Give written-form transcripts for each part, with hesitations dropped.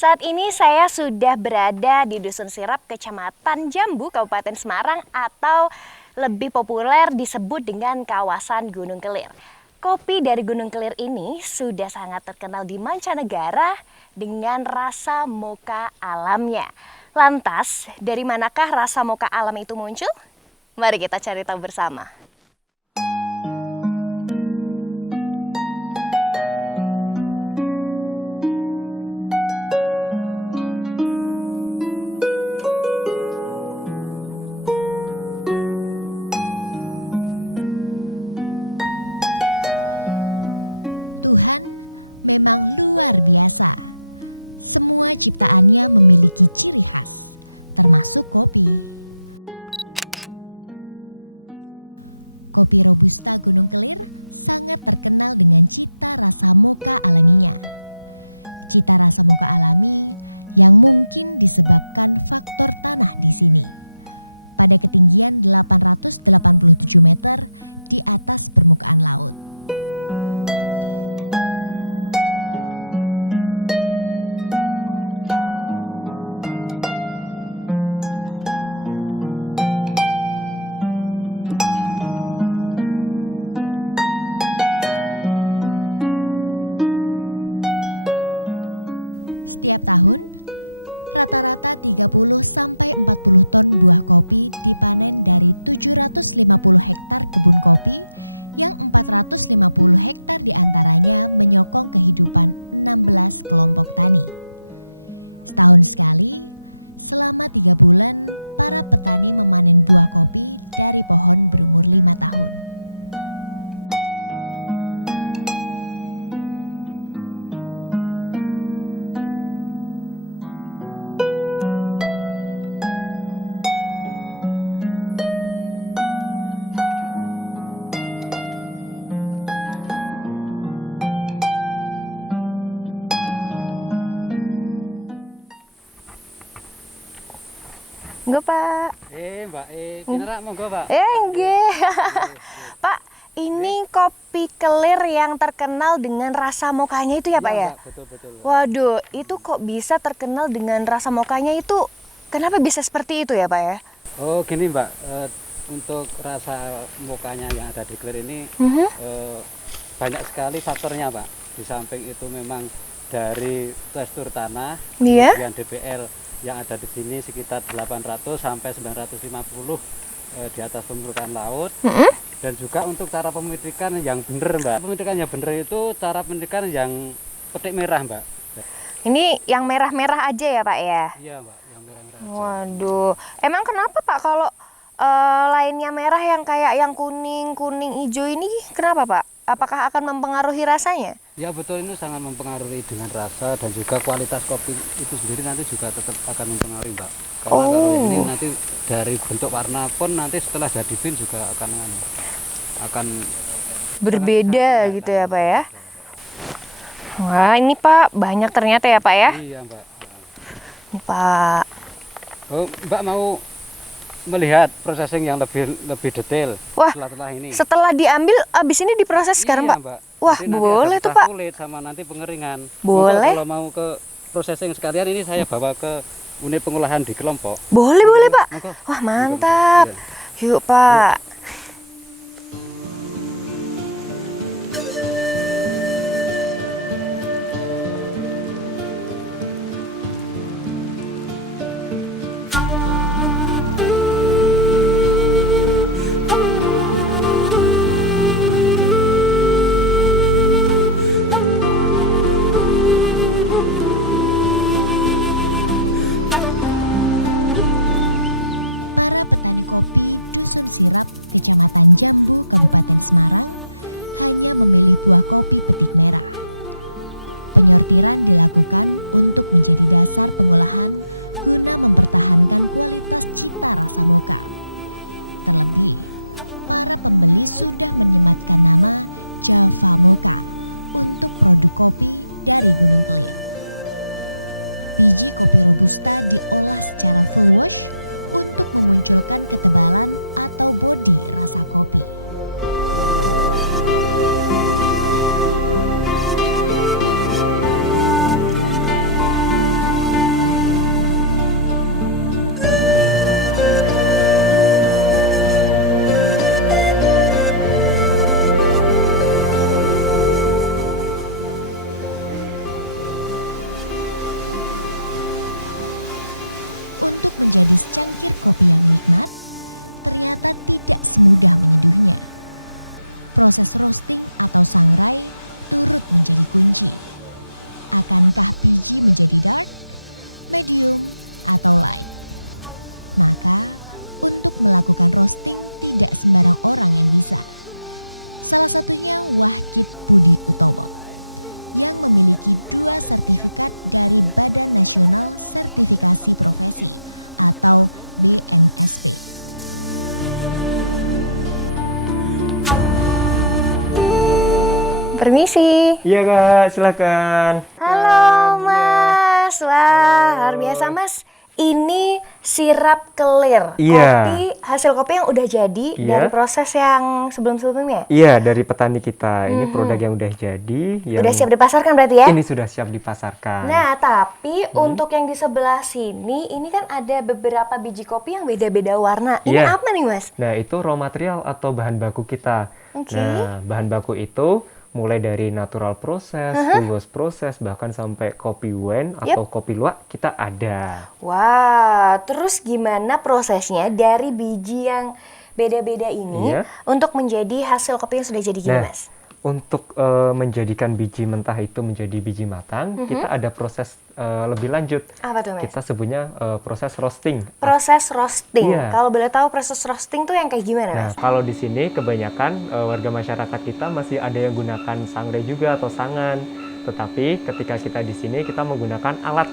Saat ini saya sudah berada di Dusun Sirap, Kecamatan Jambu, Kabupaten Semarang, atau lebih populer disebut dengan kawasan Gunung Kelir. Kopi dari Gunung Kelir ini sudah sangat terkenal di mancanegara dengan rasa mocha alamnya. Lantas, dari manakah rasa mocha alam itu muncul? Mari kita cari tahu bersama. Enggak, Pak. Mbak, pinerak monggo, Pak. Enggak. Pak, ini kopi Kelir yang terkenal dengan rasa mokanya itu ya, Pak ya? Mbak, betul. Waduh, itu kok bisa terkenal dengan rasa mokanya itu? Kenapa bisa seperti itu ya, Pak ya? Oh, gini, Mbak. Untuk rasa mokanya yang ada di Kelir ini banyak sekali faktornya, Pak. Di samping itu memang dari tekstur tanah, Iya. kemudian DPL yang ada di sini sekitar 800 sampai 950 di atas permukaan laut. Dan juga untuk cara pemetikan yang benar, Mbak. Pemetikan yang benar itu cara pemetikan yang petik merah, Mbak. Ini yang merah-merah aja ya, Pak ya? Iya, Mbak, yang merah-merah aja. Waduh, emang kenapa, Pak, kalau lainnya merah yang kayak yang kuning, hijau ini kenapa, Pak? Apakah akan mempengaruhi rasanya? Ya betul, ini sangat mempengaruhi dengan rasa dan juga kualitas kopi itu sendiri nanti juga tetap akan mempengaruhi, Mbak. Kalau ini nanti dari bentuk warna pun nanti setelah jadi bean juga akan berbeda gitu ya, Pak ya? Wah, ini Pak banyak ternyata ya, Pak ya? Iya, Mbak. Ini Pak. Oh, Mbak mau melihat processing yang lebih detail. Wah, setelah ini. Setelah diambil, abis ini diproses sekarang, Iya, Pak? Wah, nanti boleh ada tuh, Pak. kulit sama nanti pengeringan. Boleh. Kalau mau ke processing sekalian ini saya bawa ke unit pengolahan di kelompok. Boleh, Pak. Monggo. Wah, mantap. Yuk, Pak. Permisi. Iya Kak, silakan. Halo Mas. Wah, luar biasa Mas. Ini sirap kelir. Iya. Hasil kopi yang udah jadi dari proses yang sebelum-sebelumnya. Iya, dari petani kita. Ini produk yang udah jadi. Yang Udah siap dipasarkan berarti ya? Ini sudah siap dipasarkan. Nah, tapi untuk yang di sebelah sini, ini kan ada beberapa biji kopi yang beda-beda warna. Ini Iya. apa nih Mas? Nah, itu raw material atau bahan baku kita. Oke. Nah, bahan baku itu mulai dari natural proses, fulgus proses, bahkan sampai kopi wen atau kopi luwak kita ada. Wah, terus gimana prosesnya dari biji yang beda-beda ini untuk menjadi hasil kopi yang sudah jadi gini, Mas? Untuk menjadikan biji mentah itu menjadi biji matang, kita ada proses lebih lanjut. Apa tuh, Mas? Kita sebutnya proses roasting. Proses roasting. Iya. Kalau boleh tahu proses roasting tuh yang kayak gimana, Nah, Mas? kalau di sini kebanyakan warga masyarakat kita masih ada yang gunakan sangrai juga atau sangan. Tetapi ketika kita di sini kita menggunakan alat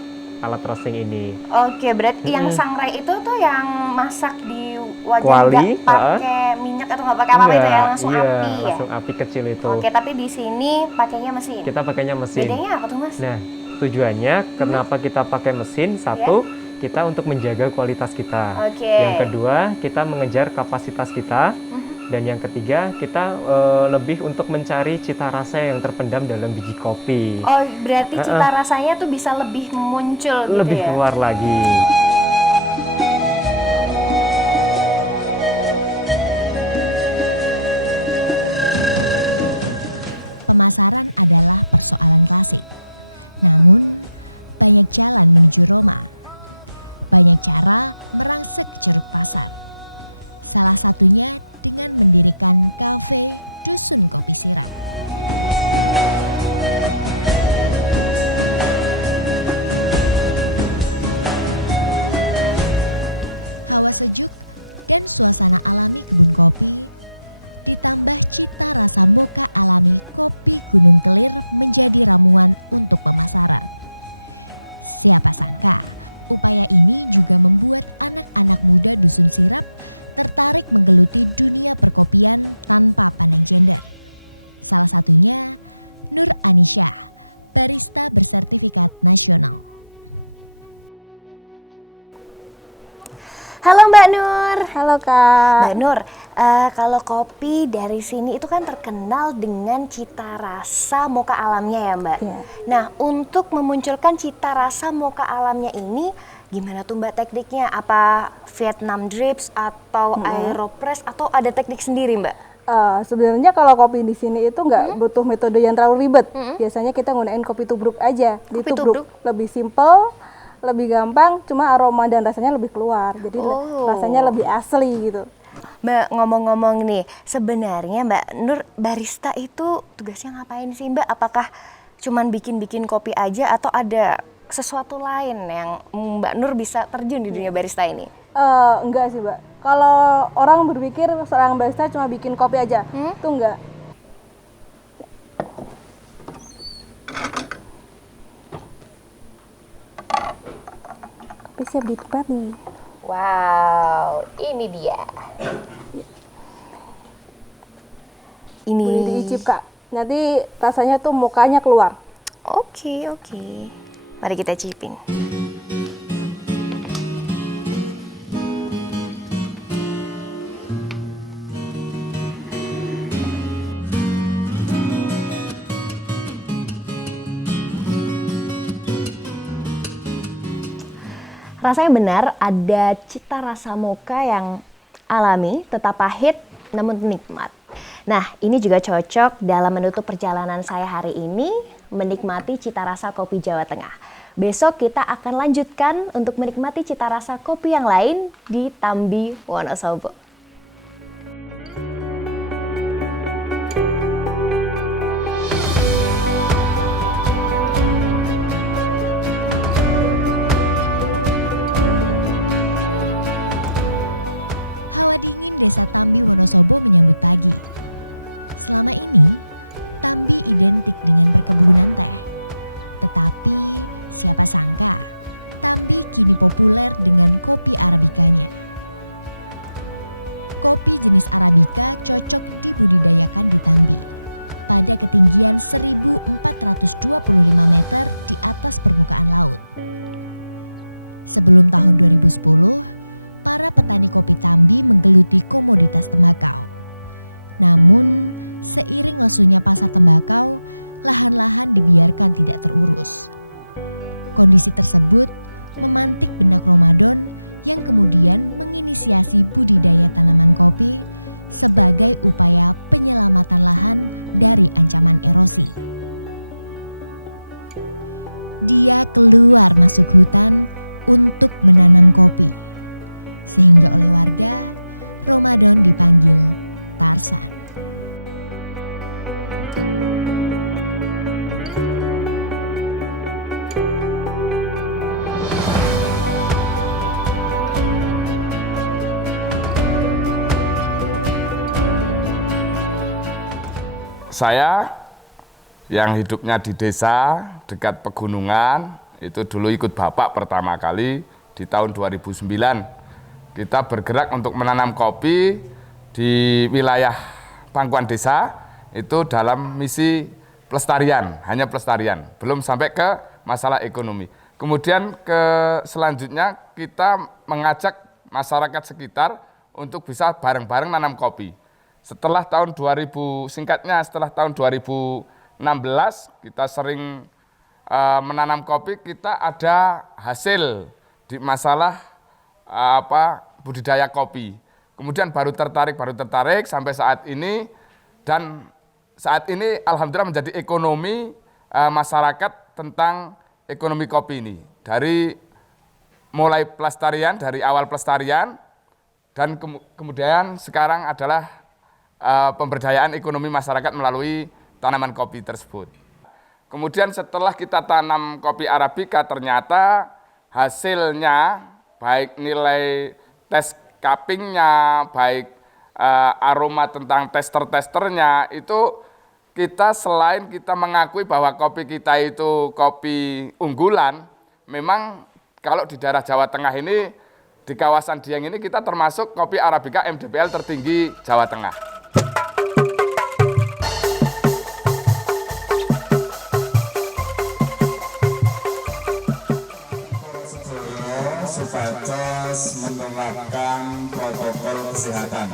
roasting ini. Oke, berarti yang sangrai itu tuh yang masak di wajan Kuali, nggak pakai minyak atau nggak pakai apa-apa itu ya, langsung iya, api ya? langsung api kecil itu. Oke, tapi di sini pakainya mesin. Kita pakainya mesin. Bedanya apa tuh, Mas? Nah, tujuannya kenapa kita pakai mesin? Satu, kita untuk menjaga kualitas kita. Oke. Yang kedua, kita mengejar kapasitas kita. Dan yang ketiga, kita lebih untuk mencari cita rasa yang terpendam dalam biji kopi. Oh, berarti cita rasanya tuh bisa lebih muncul gitu Lebih ya? keluar lagi. Halo Mbak Nur. Halo Kak. Mbak Nur, kalau kopi dari sini itu kan terkenal dengan cita rasa moka alamnya ya Mbak. Iya. Nah, untuk memunculkan cita rasa moka alamnya ini, gimana tuh Mbak tekniknya? Apa Vietnam drips atau aeropress atau ada teknik sendiri Mbak? Sebenarnya kalau kopi di sini itu nggak butuh metode yang terlalu ribet. Biasanya kita gunain kopi tubruk aja. Di Kopi tubruk tubruk? lebih simple, lebih gampang, cuma aroma dan rasanya lebih keluar. Jadi rasanya lebih asli gitu. Mbak, ngomong-ngomong nih, sebenarnya Mbak Nur barista itu tugasnya ngapain sih Mbak? Apakah cuman bikin-bikin kopi aja atau ada sesuatu lain yang Mbak Nur bisa terjun di dunia barista ini? Enggak sih Mbak. Kalau orang berpikir seorang barista cuma bikin kopi aja, itu enggak. Kopi siap di tempat nih. Wow, ini dia. Ini. Boleh diicip Kak. Nanti rasanya tuh mukanya keluar. Oke. Mari kita cipin. Rasanya benar ada cita rasa mocha yang alami, tetap pahit, namun nikmat. Nah, ini juga cocok dalam menutup perjalanan saya hari ini menikmati cita rasa kopi Jawa Tengah. Besok kita akan lanjutkan untuk menikmati cita rasa kopi yang lain di Tambi, Wonosobo. Saya yang hidupnya di desa dekat pegunungan, itu dulu ikut bapak pertama kali di tahun 2009. Kita bergerak untuk menanam kopi di wilayah Pangkuan Desa, itu dalam misi pelestarian, hanya pelestarian, belum sampai ke masalah ekonomi. Kemudian selanjutnya kita mengajak masyarakat sekitar untuk bisa bareng-bareng nanam kopi. Setelah tahun 2016 kita sering menanam kopi, kita ada hasil di masalah budidaya kopi. Kemudian baru tertarik sampai saat ini, dan saat ini alhamdulillah menjadi ekonomi masyarakat tentang ekonomi kopi ini. Dari mulai pelestarian, dari awal pelestarian, dan kemudian sekarang adalah pemberdayaan ekonomi masyarakat melalui tanaman kopi tersebut. Kemudian setelah kita tanam kopi Arabica, ternyata hasilnya baik nilai tes cuppingnya, baik aroma tentang tester-testernya, itu kita selain kita mengakui bahwa kopi kita itu kopi unggulan, memang kalau di daerah Jawa Tengah ini, di kawasan Dieng ini kita termasuk kopi Arabica MDPL tertinggi Jawa Tengah. Supados menerapkan protokol kesehatan.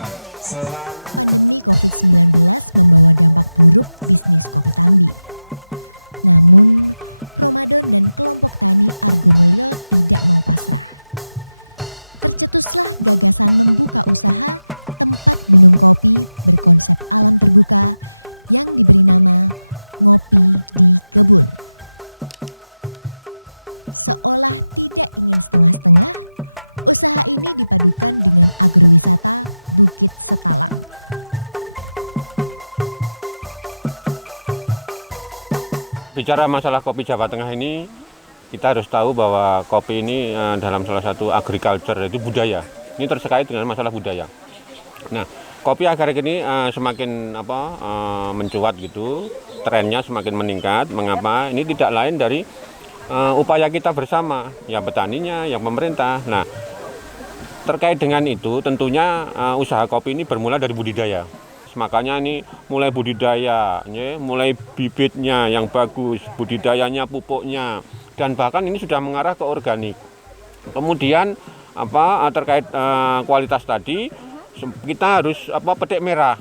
Bicara masalah kopi Jawa Tengah ini, kita harus tahu bahwa kopi ini dalam salah satu agriculture, yaitu budaya. Ini terkait dengan masalah budaya. Nah, kopi akhir ini semakin mencuat gitu, trennya semakin meningkat. Mengapa? Ini tidak lain dari upaya kita bersama, ya petaninya, yang pemerintah. Nah, terkait dengan itu, tentunya usaha kopi ini bermula dari budidaya. Makanya ini mulai budidaya, mulai bibitnya yang bagus, budidayanya, pupuknya, dan bahkan ini sudah mengarah ke organik. Kemudian terkait kualitas tadi, kita harus petik merah.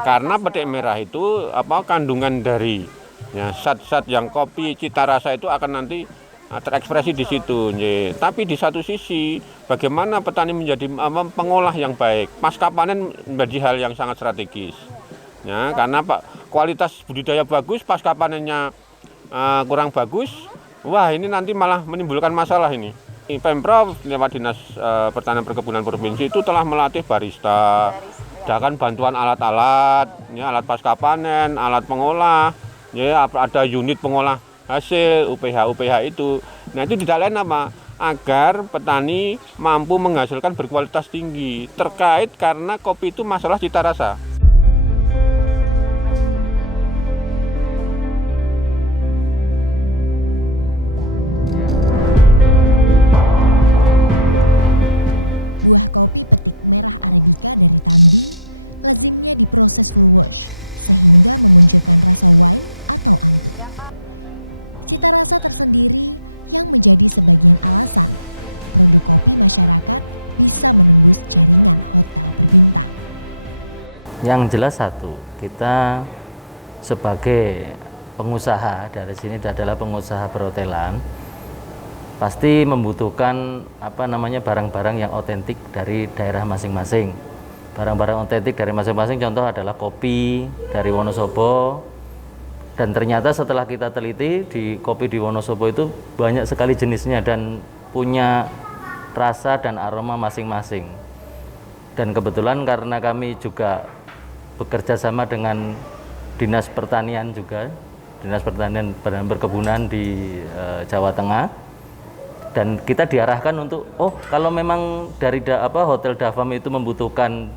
Karena petik merah itu kandungan dari zat-zat yang kopi cita rasa itu akan nanti terekspresi di situ. Tapi di satu sisi, bagaimana petani menjadi pengolah yang baik, pasca panen menjadi hal yang sangat strategis. Ya, karena kualitas budidaya bagus, pasca panennya kurang bagus, wah ini nanti malah menimbulkan masalah ini. Pemprov lewat Dinas Pertanian Perkebunan Provinsi itu telah melatih barista, bahkan bantuan alat-alat, alat pasca panen, alat pengolah, ada unit pengolah hasil UPH itu. Nah, itu tidak lain agar petani mampu menghasilkan berkualitas tinggi, terkait karena kopi itu masalah cita rasa. Yang jelas satu, kita sebagai pengusaha dari sini adalah pengusaha perhotelan, pasti membutuhkan barang-barang yang otentik dari daerah masing-masing. Barang-barang otentik dari masing-masing contoh adalah kopi dari Wonosobo, dan ternyata setelah kita teliti di kopi di Wonosobo itu banyak sekali jenisnya dan punya rasa dan aroma masing-masing. Dan kebetulan karena kami juga bekerja sama dengan Dinas Pertanian juga, Dinas Pertanian dan Perkebunan di Jawa Tengah, dan kita diarahkan untuk kalau memang dari Hotel Davam itu membutuhkan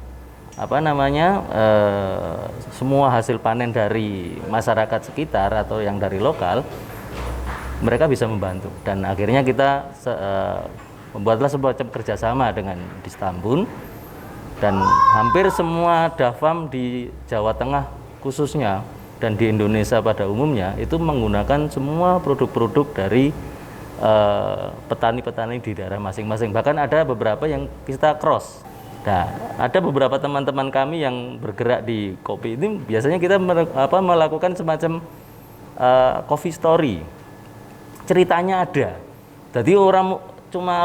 semua hasil panen dari masyarakat sekitar atau yang dari lokal, mereka bisa membantu. Dan akhirnya kita membuatlah sebuah kerjasama dengan Distambun, dan hampir semua Dafam di Jawa Tengah khususnya dan di Indonesia pada umumnya itu menggunakan semua produk-produk dari petani-petani di daerah masing-masing. Bahkan ada beberapa yang kita cross. Nah, ada beberapa teman-teman kami yang bergerak di kopi ini, biasanya kita melakukan semacam coffee story. Ceritanya ada. Jadi orang cuma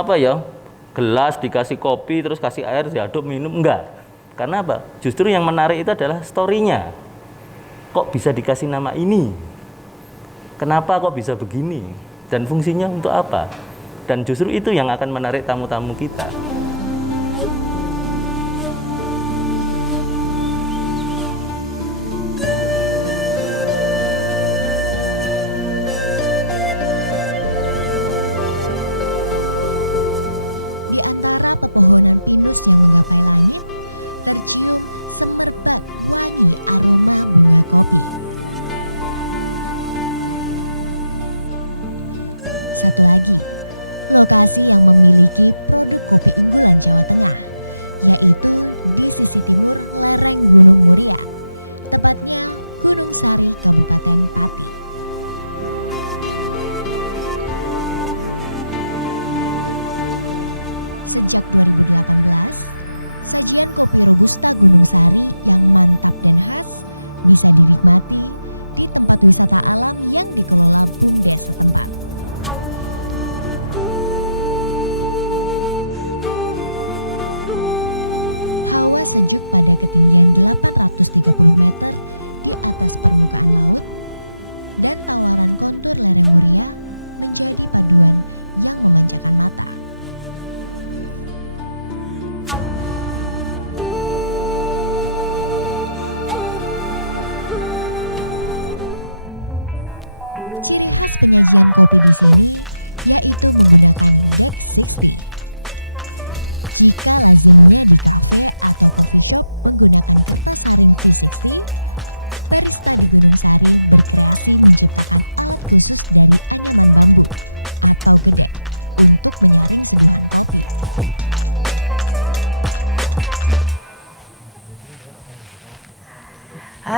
gelas dikasih kopi terus kasih air diaduk minum, enggak. Karena apa? Justru yang menarik itu adalah story-nya. Kok bisa dikasih nama ini? Kenapa kok bisa begini? Dan fungsinya untuk apa? Dan justru itu yang akan menarik tamu-tamu kita.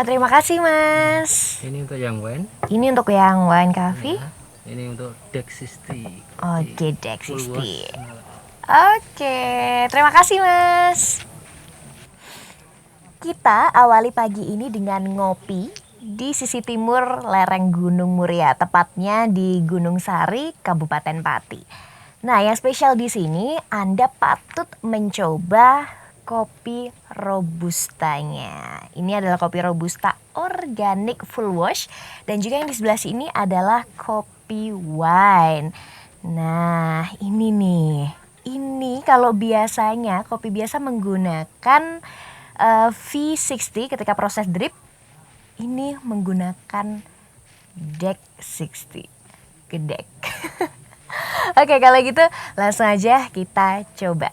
Terima kasih Mas. Ini untuk yang wine. Ini untuk yang wine coffee. Ini untuk Deck 60. Oke, Deck 60. Oke, terima kasih Mas. Kita awali pagi ini dengan ngopi di sisi timur lereng Gunung Muria, tepatnya di Gunung Sari, Kabupaten Pati. Nah, yang spesial di sini Anda patut mencoba kopi robustanya. Ini adalah kopi robusta organik full wash, dan juga yang di sebelah sini adalah kopi wine. Nah, ini nih. Ini kalau biasanya kopi biasa menggunakan V60 ketika proses drip, ini menggunakan Deck 60. Gedek. Oke, kalau gitu langsung aja kita coba.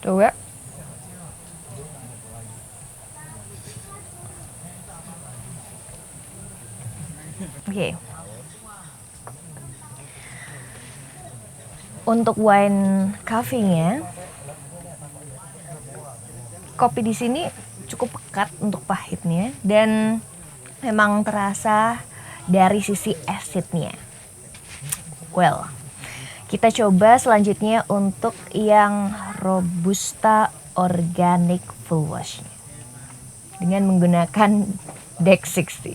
Coba. Oke. Untuk wine coffee-nya, kopi di sini cukup pekat untuk pahitnya dan memang terasa dari sisi acidnya. Well, kita coba selanjutnya untuk yang robusta organic full wash dengan menggunakan Deck 60.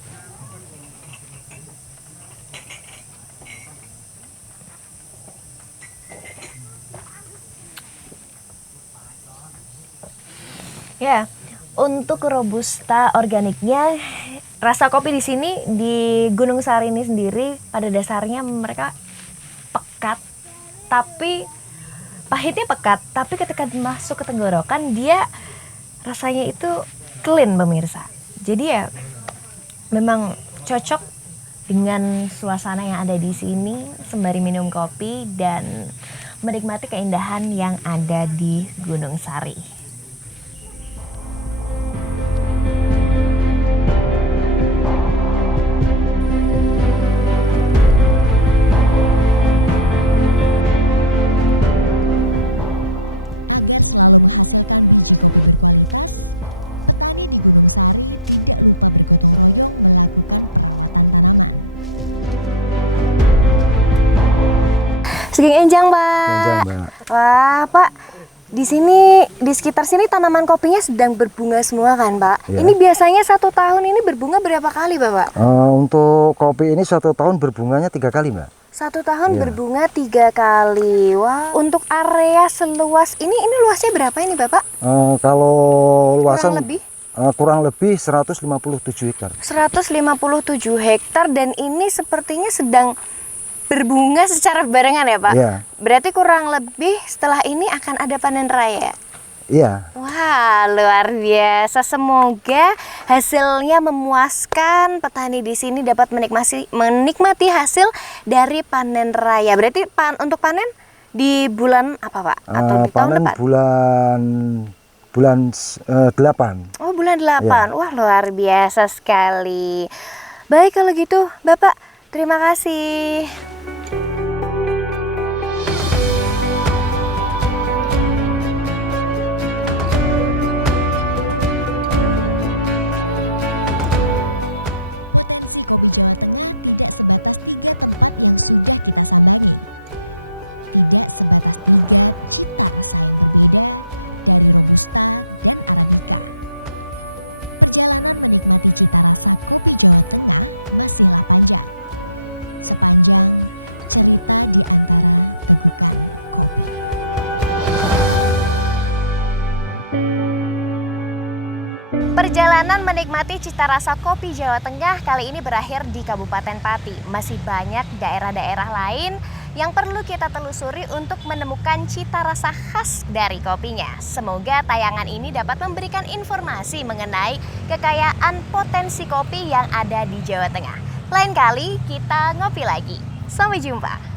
Ya, untuk robusta organiknya, rasa kopi di sini di Gunung Sari ini sendiri pada dasarnya mereka pekat, tapi pahitnya pekat, tapi ketika masuk ke tenggorokan dia rasanya itu clean pemirsa. Jadi ya memang cocok dengan suasana yang ada di sini sembari minum kopi dan menikmati keindahan yang ada di Gunung Sari. Segeng enjang, Pak. Wah, Pak. Di sini, di sekitar sini tanaman kopinya sedang berbunga semua kan, Pak? Ya. Ini biasanya 1 tahun ini berbunga berapa kali, Bapak? Untuk kopi ini 1 tahun berbunganya 3 kali, Mbak. 1 tahun Iya. berbunga 3 kali. Wah, untuk area seluas ini luasnya berapa ini, Bapak? Kalau luasan lebih? kurang lebih 157 hektar. 157 hektar dan ini sepertinya sedang berbunga secara barengan ya, Pak? Iya. Berarti kurang lebih setelah ini akan ada panen raya. Iya. Wah, luar biasa. Semoga hasilnya memuaskan. Petani di sini dapat menikmati hasil dari panen raya. Berarti untuk panen di bulan apa, Pak? Atau di tahun Panen depan? bulan 8. Oh, bulan 8. Wah, luar biasa sekali. Baik kalau gitu, Bapak. Terima kasih. Perjalanan menikmati cita rasa kopi Jawa Tengah kali ini berakhir di Kabupaten Pati. Masih banyak daerah-daerah lain yang perlu kita telusuri untuk menemukan cita rasa khas dari kopinya. Semoga tayangan ini dapat memberikan informasi mengenai kekayaan potensi kopi yang ada di Jawa Tengah. Lain kali kita ngopi lagi. Sampai jumpa.